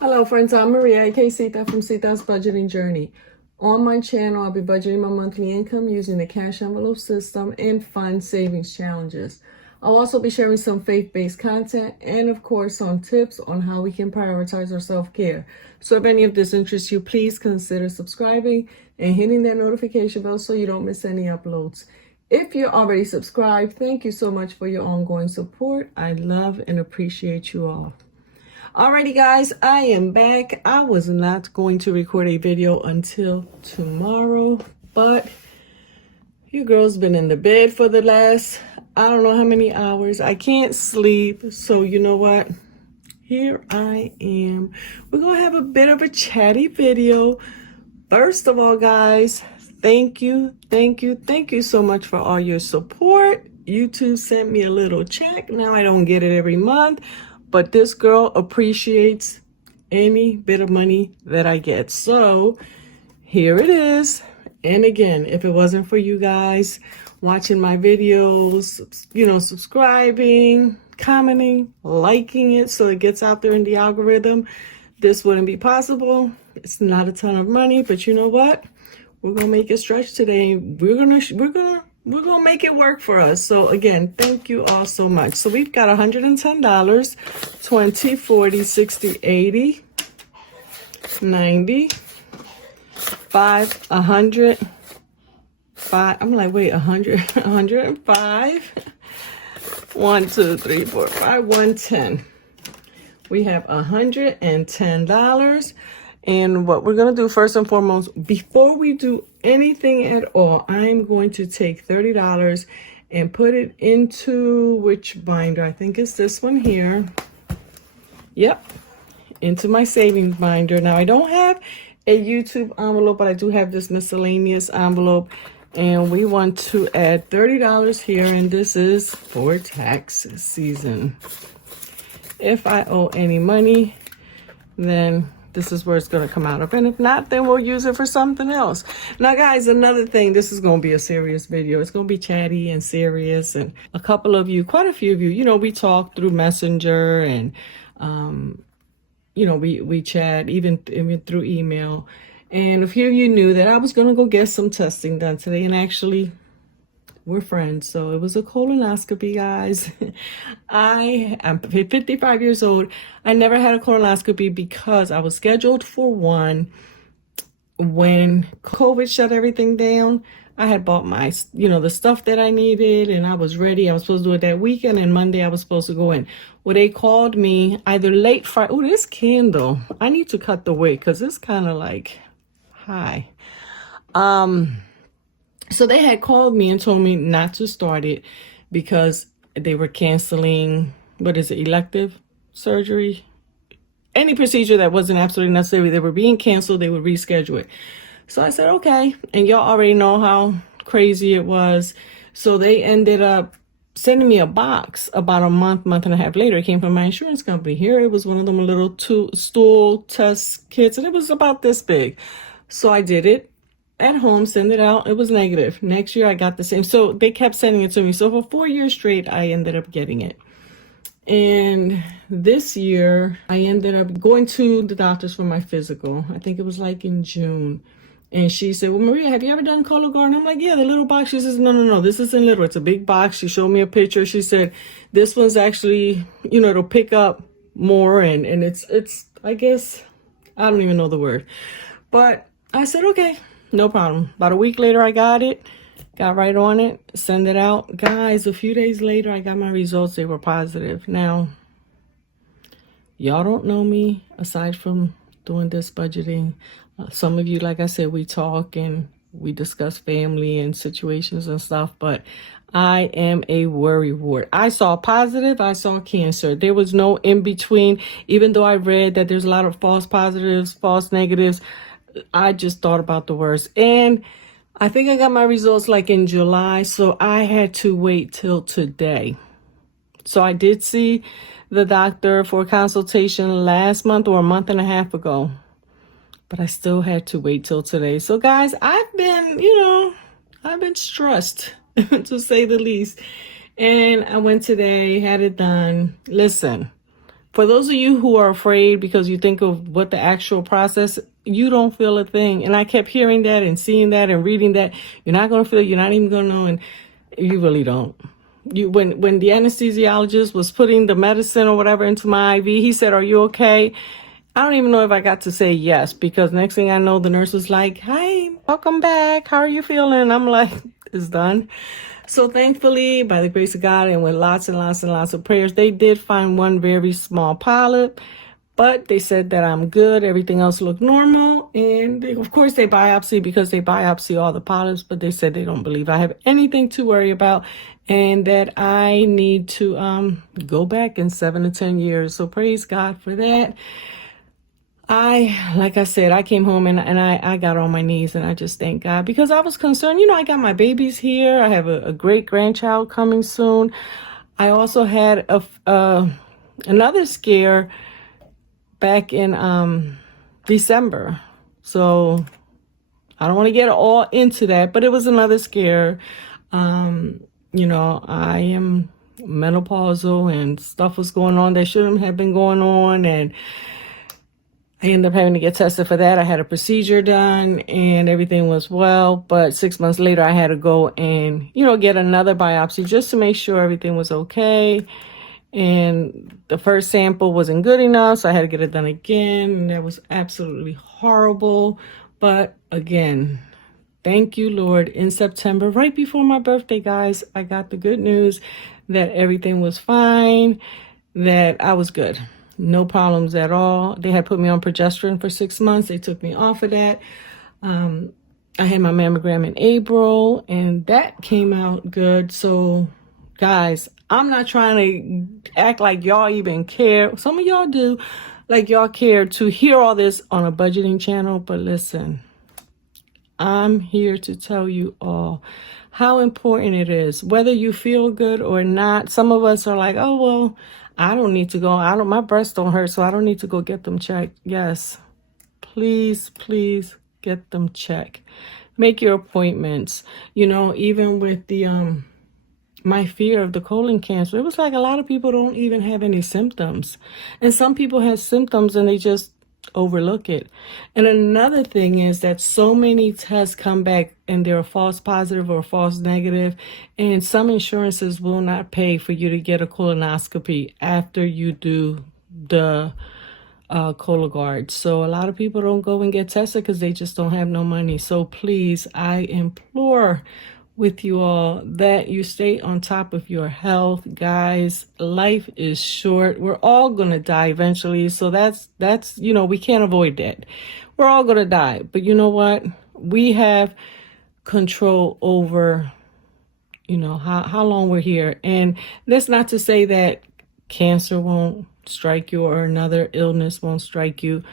Hello friends, I'm Maria, aka Sita from Sita's Budgeting Journey. On my channel, I'll be budgeting my monthly income using the cash envelope system and fun savings challenges. I'll also be sharing some faith-based content and of course some tips on how we can prioritize our self-care. So if any of this interests you, please consider subscribing and hitting that notification bell so you don't miss any uploads. If you're already subscribed, thank you so much for your ongoing support. I love and appreciate you all. Alrighty guys, I am back. I was not going to record a video until tomorrow, but you girls been in the bed for the last, I don't know how many hours. I can't sleep, so you know what? Here I am. We're gonna have a bit of a chatty video. First of all, guys, thank you so much for all your support. YouTube sent me a little check. Now I don't get it every month, but this girl appreciates any bit of money that I get. So here it is. And again, if it wasn't for you guys watching my videos, subscribing, commenting, liking it so it gets out there in the algorithm, this wouldn't be possible. It's not a ton of money, but you know what? We're gonna make it stretch today. We're gonna make it work for us. So again, thank you all so much. So we've got $110, 20, 40, 60, 80, 90, 5, 100, 5. I'm like, wait, 100, 105, 1, 2, 3, 4, 5, 110. We have $110. And what we're going to do first and foremost, before we do anything at all, I'm going to take $30 and put it into which binder? I think it's this one here. Yep, into my savings binder. Now, I don't have a YouTube envelope, but I do have this miscellaneous envelope. And we want to add $30 here, and this is for tax season. If I owe any money, then this is where it's going to come out of. And if not, then we'll use it for something else. Now, guys, another thing, this is going to be a serious video. It's going to be chatty and serious. And a couple of you, quite a few of you, we talk through Messenger and, we chat even through email. And a few of you knew that I was going to go get some testing done today. And actually, we're friends. So it was a colonoscopy, guys. I'm 55 years old. I never had a colonoscopy because I was scheduled for one when COVID shut everything down. I had bought my, the stuff that I needed and I was ready. I was supposed to do it that weekend, and Monday I was supposed to go in. Well, they called me either late Friday. Oh, this candle. I need to cut the wick because it's kind of like high. So they had called me and told me not to start it because they were canceling, elective surgery? Any procedure that wasn't absolutely necessary, they were being canceled, they would reschedule it. So I said, okay. And y'all already know how crazy it was. So they ended up sending me a box about a month and a half later. It came from my insurance company. Here it was one of them little stool test kits, and it was about this big. So I did it at home, send it out. It was negative. Next year I got the same. So they kept sending it to me. So for 4 years straight, I ended up getting it. And this year I ended up going to the doctor's for my physical. I think it was like in June. And she said, well, Maria, have you ever done Cologuard? And I'm like, yeah, the little box. She says, no, this isn't little. It's a big box. She showed me a picture. She said, this one's actually, it'll pick up more. And it's, I guess, I don't even know the word. But I said, okay. No problem. About a week later, I got it, got right on it, send it out. Guys, a few days later, I got my results. They were positive. Now, y'all don't know me aside from doing this budgeting. Some of you, like I said, we talk and we discuss family and situations and stuff, but I am a worry wart. I saw positive, I saw cancer. There was no in between, even though I read that there's a lot of false positives, false negatives. I just thought about the worst. And I think I got my results like in July, so I had to wait till today. So I did see the doctor for a consultation last month or a month and a half ago, but I still had to wait till today. So guys, I've been stressed to say the least. And I went today, had it done. Listen, For those of you who are afraid because you think of what the actual process, you don't feel a thing. And I kept hearing that and seeing that and reading that. You're not going to feel, you're not even going to know. And you really don't. When the anesthesiologist was putting the medicine or whatever into my IV, he said, "Are you okay?" I don't even know if I got to say yes, because next thing I know, the nurse was like, "Hi, welcome back. How are you feeling?" I'm like, it's done. So thankfully, by the grace of God and with lots and lots and lots of prayers, they did find one very small polyp, but they said that I'm good. Everything else looked normal. And of course, they biopsy because they biopsy all the polyps, but they said they don't believe I have anything to worry about and that I need to go back in 7 to 10 years. So praise God for that. Like I said, I came home and I got on my knees and I just thank God, because I was concerned. I got my babies here. I have a great grandchild coming soon. I also had another scare back in December. So I don't want to get all into that, but it was another scare. I am menopausal and stuff was going on that shouldn't have been going on, and I ended up having to get tested for that. I had a procedure done and everything was well, but 6 months later I had to go and, get another biopsy just to make sure everything was okay. And the first sample wasn't good enough, so I had to get it done again, and that was absolutely horrible. But again, thank you, Lord. In September, right before my birthday, guys, I got the good news that everything was fine, that I was good. No problems at all. They had put me on progesterone for 6 months. They took me off of that. I had my mammogram in April, and that came out good. So, guys, I'm not trying to act like y'all even care. Some of y'all do, like y'all care to hear all this on a budgeting channel. But listen, I'm here to tell you all how important it is, whether you feel good or not. Some of us are like, "Oh, well, I don't need to go. My breasts don't hurt, so I don't need to go get them checked." Yes, please, please get them checked. Make your appointments. Even with the my fear of the colon cancer, it was like a lot of people don't even have any symptoms, and some people have symptoms and they just overlook it. And another thing is that so many tests come back and they're a false positive or false negative, and some insurances will not pay for you to get a colonoscopy after you do the Cologuard. So a lot of people don't go and get tested because they just don't have no money. So please, I implore with you all that you stay on top of your health, guys. Life is short. We're all gonna die eventually. So that's we can't avoid that. We're all gonna die. But you know what? We have control over how long we're here. And that's not to say that cancer won't strike you or another illness won't strike you.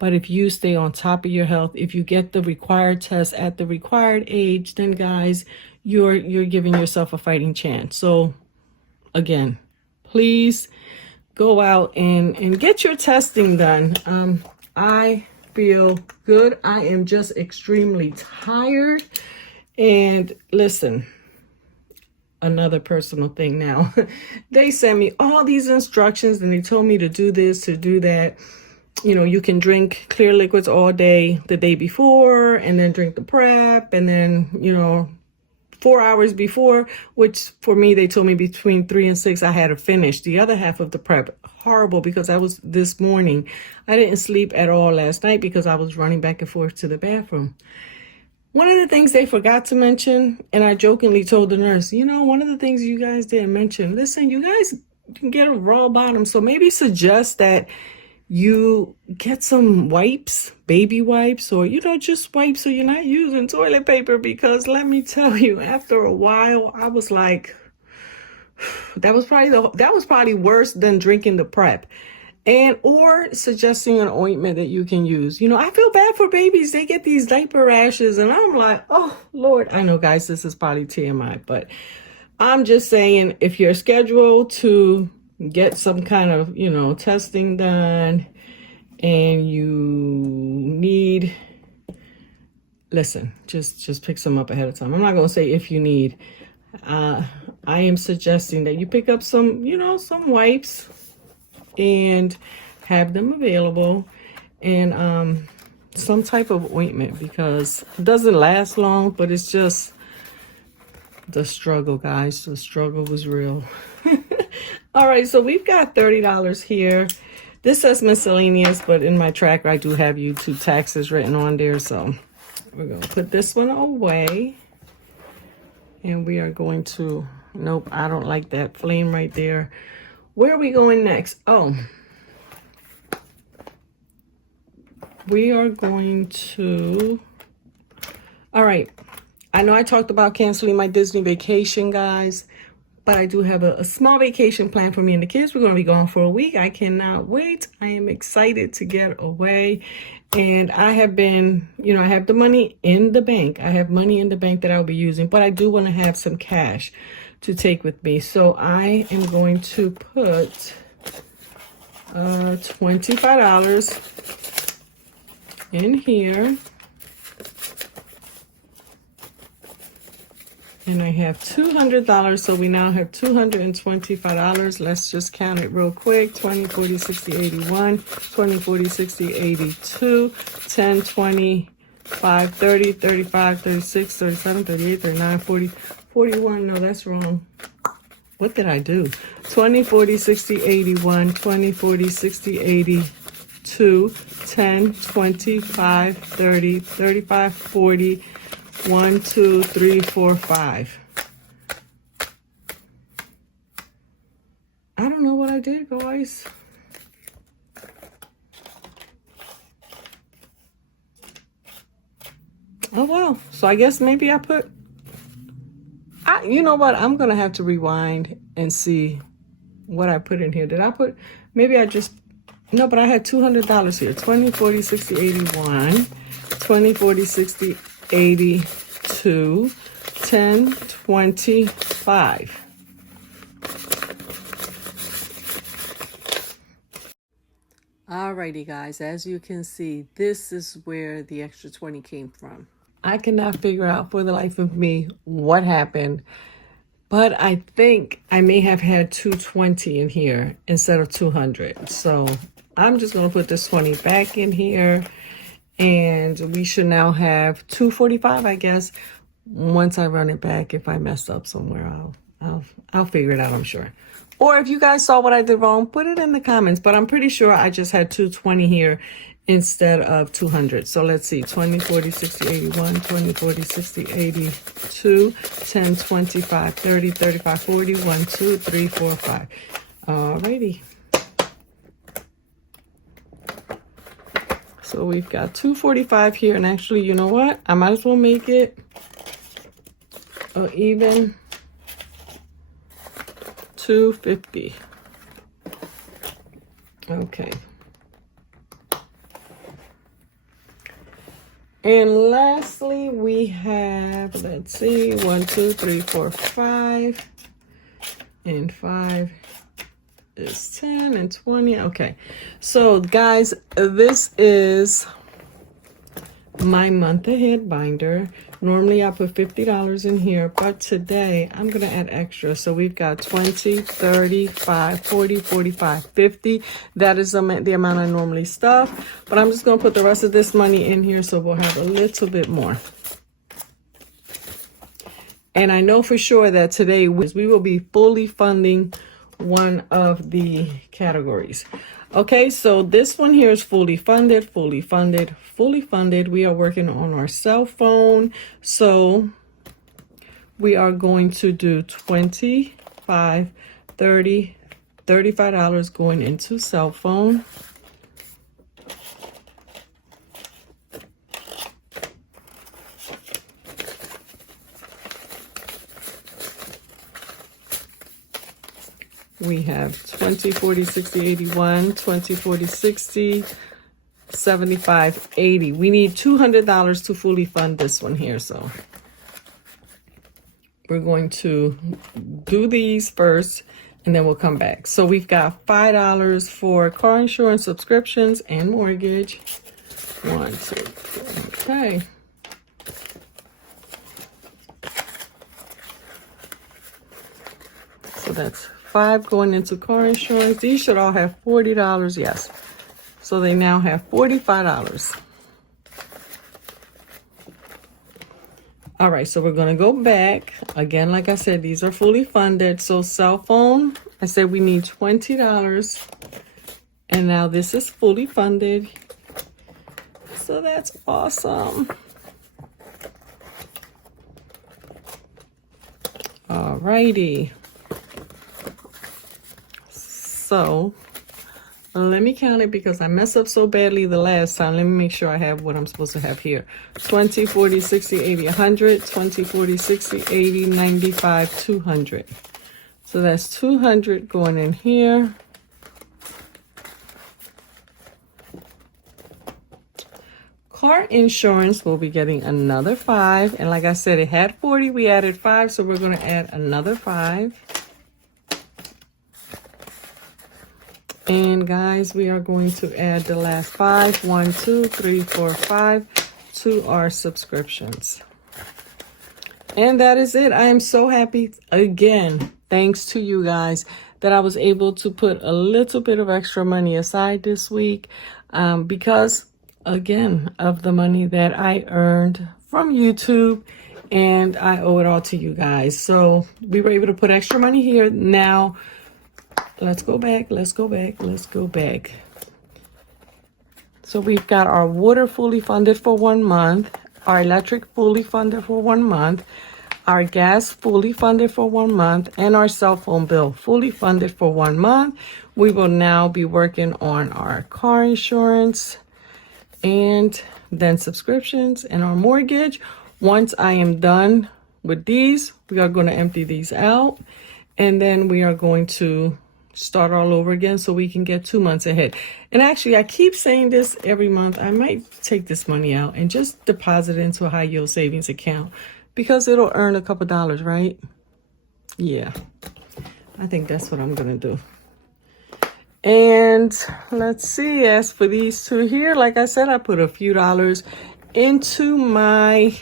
But if you stay on top of your health, if you get the required tests at the required age, then guys, you're giving yourself a fighting chance. So again, please go out and get your testing done. I feel good. I am just extremely tired. And listen, another personal thing now. They sent me all these instructions and they told me to do this, to do that. You can drink clear liquids all day the day before, and then drink the prep, and then 4 hours before, which for me, they told me between 3 and 6 I had to finish the other half of the prep. Horrible, because I was this morning. I didn't sleep at all last night because I was running back and forth to the bathroom. One of the things they forgot to mention, and I jokingly told the nurse, one of the things you guys didn't mention, listen, you guys can get a raw bottom, so maybe suggest that you get some wipes, baby wipes, or just wipes so you're not using toilet paper, because let me tell you, after a while I was like, that was probably worse than drinking the prep. And or suggesting an ointment that you can use. I feel bad for babies. They get these diaper rashes and I'm like, oh Lord. I know, guys, this is probably TMI, but I'm just saying, if you're scheduled to get some kind of, testing done and you need, listen, just pick some up ahead of time. I'm not going to say if you need. I am suggesting that you pick up some, some wipes, and have them available, and some type of ointment, because it doesn't last long, but it's just the struggle, guys. The struggle was real. All right, so we've got $30 here. This says miscellaneous, but in my tracker I do have YouTube taxes written on there, so we're gonna put this one away, and we are going to, nope, I don't like that flame right there. Where are we going next? Oh, we are going to, all right, I know I talked about canceling my Disney vacation, guys, but I do have a small vacation plan for me and the kids. We're going to be gone for a week. I cannot wait. I am excited to get away. And I have been, I have the money in the bank. I have money in the bank that I'll be using, but I do want to have some cash to take with me. So I am going to put $25 in here. And I have $200, so we now have $225. Let's just count it real quick. 20, 40, 60, 81, 20, 40, 60, 82, 10, 20, 5, 30, 35, 36, 37, 38, 39, 40, 41. No, that's wrong. What did I do? 20, 40, 60, 81, 20, 40, 60, 82, 10, 25, 30, 35, 40, 1, 2, 3, 4, 5. I don't know what I did, guys. Oh, well. So I guess maybe I put, you know what? I'm going to have to rewind and see what I put in here. Did I put, maybe I just, no, but I had $200 here. 20, 40, 60, 81, 20, 40, 60, 82, 10, 25. Alrighty, guys, as you can see, this is where the extra 20 came from. I cannot figure out for the life of me what happened, but I think I may have had 220 in here instead of 200. So I'm just going to put this 20 back in here. And we should now have 245, I guess. Once I run it back, if I mess up somewhere, I'll figure it out, I'm sure. Or if you guys saw what I did wrong, put it in the comments. But I'm pretty sure I just had 220 here instead of 200. So let's see, 20, 40, 60, 81, 20, 40, 60, 82, 10, 25, 30, 35, 40, 1, 2, 3, 4, 5. Alrighty. So we've got 245 here, and actually, you know what? I might as well make it even 250. Okay. And lastly, we have, let's see, 1, 2, 3, 4, 5, and 5 is 10 and 20. Okay, so guys, this is my month ahead binder. Normally I put $50 in here, but today I'm gonna add extra. So we've got 20, 35, 40, 45, 50. That is the amount I normally stuff, but I'm just gonna put the rest of this money in here so we'll have a little bit more. And I know for sure that today we will be fully funding one of the categories. Okay, so this one here is fully funded, fully funded, fully funded. We are working on our cell phone. So we are going to do 25, 30, $35 going into cell phone. We have 20, 40, 60, 81, 20, 40, 60, 75, 80. We need $200 to fully fund this one here. So we're going to do these first and then we'll come back. So we've got $5 for car insurance, subscriptions, and mortgage. 1, 2, 3. Okay. So that's 5 going into car insurance. These should all have $40, yes. So they now have $45. All right, so we're gonna go back. Again, like I said, these are fully funded. So cell phone, I said we need $20. And now this is fully funded. So that's awesome. All righty. So let me count it because I messed up so badly the last time. Let me make sure I have what I'm supposed to have here. 20, 40, 60, 80, 100, 20, 40, 60, 80, 95, 200. So that's 200 going in here. Car insurance will be getting another 5. And like I said, it had 40. We added 5. So we're going to add another 5. And guys, we are going to add the last 5. 1, 2, 3, 4, 5 to our subscriptions. And that is it. I am so happy again, thanks to you guys, that I was able to put a little bit of extra money aside this week because, again, of the money that I earned from YouTube, and I owe it all to you guys. So we were able to put extra money here. Now, let's go back. So we've got our water fully funded for 1 month, our electric fully funded for 1 month, our gas fully funded for 1 month, and our cell phone bill fully funded for 1 month. We will now be working on our car insurance and then subscriptions and our mortgage. Once I am done with these, we are going to empty these out, and then we are going to start all over again so we can get 2 months ahead. And actually, I keep saying this every month. I might take this money out and just deposit it into a high yield savings account because it'll earn a couple dollars, right? Yeah, I think that's what I'm going to do. And let's see, as for these two here, like I said, I put a few dollars into my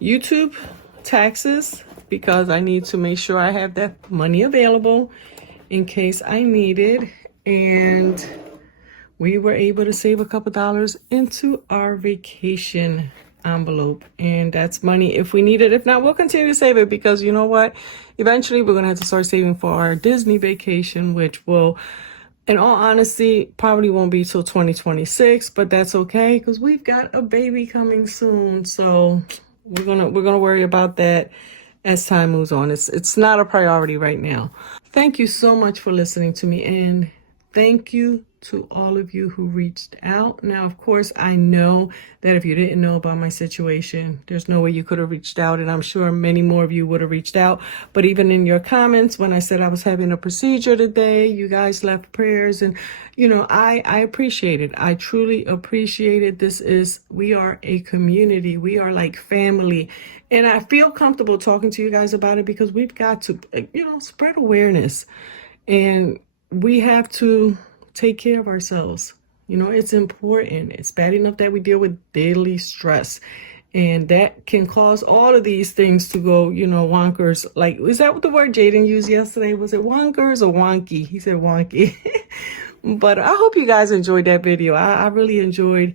YouTube taxes because I need to make sure I have that money available in case I need it. And we were able to save a couple dollars into our vacation envelope, and that's money if we need it. If not, we'll continue to save it because you know what, eventually we're gonna have to start saving for our Disney vacation, which will, in all honesty, probably won't be till 2026, but that's okay because we've got a baby coming soon. So we're gonna worry about that as time moves on. It's not a priority right now. Thank you so much for listening to me, and thank you to all of you who reached out. Now, of course, I know that if you didn't know about my situation, there's no way you could have reached out, and I'm sure many more of you would have reached out. But even in your comments, when I said I was having a procedure today, you guys left prayers, and you know, I appreciate it. I truly appreciate it. We are a community. We are like family. And I feel comfortable talking to you guys about it because we've got to, spread awareness, and we have to take care of ourselves. It's important. It's bad enough that we deal with daily stress, and that can cause all of these things to go, wonkers. Like, is that what the word Jaden used yesterday? Was it wonkers or wonky? He said wonky. But I hope you guys enjoyed that video. I really enjoyed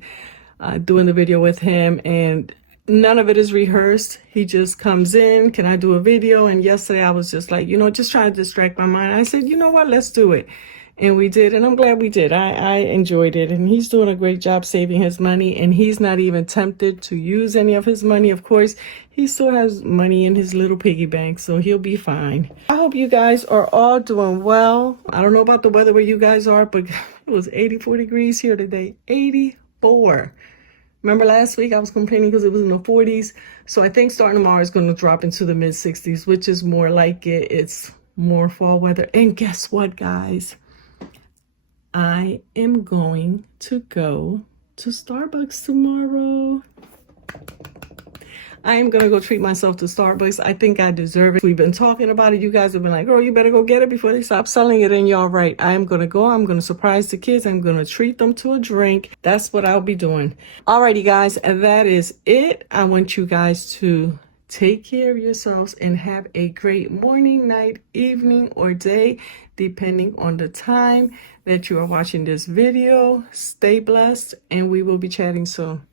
doing the video with him, and none of it is rehearsed. He just comes in, can I do a video? And yesterday I was just like, just trying to distract my mind. I said, you know what, let's do it. And we did, and I'm glad we did. I enjoyed it, and he's doing a great job saving his money, and he's not even tempted to use any of his money. Of course, he still has money in his little piggy bank, so he'll be fine. I hope you guys are all doing well. I don't know about the weather where you guys are, but it was 84 degrees here today. 84. Remember last week I was complaining because it was in the 40s. So I think starting tomorrow is going to drop into the mid 60s, which is more like it. It's more fall weather. And guess what, guys? I am going to go to Starbucks tomorrow. I am going to go treat myself to Starbucks. I think I deserve it. We've been talking about it. You guys have been like, girl, you better go get it before they stop selling it. And y'all right. I am going to go. I'm going to surprise the kids. I'm going to treat them to a drink. That's what I'll be doing. Alrighty, guys. And that is it. I want you guys to Take care of yourselves and have a great morning, night, evening, or day, depending on the time that you are watching this video. Stay blessed, and we will be chatting soon.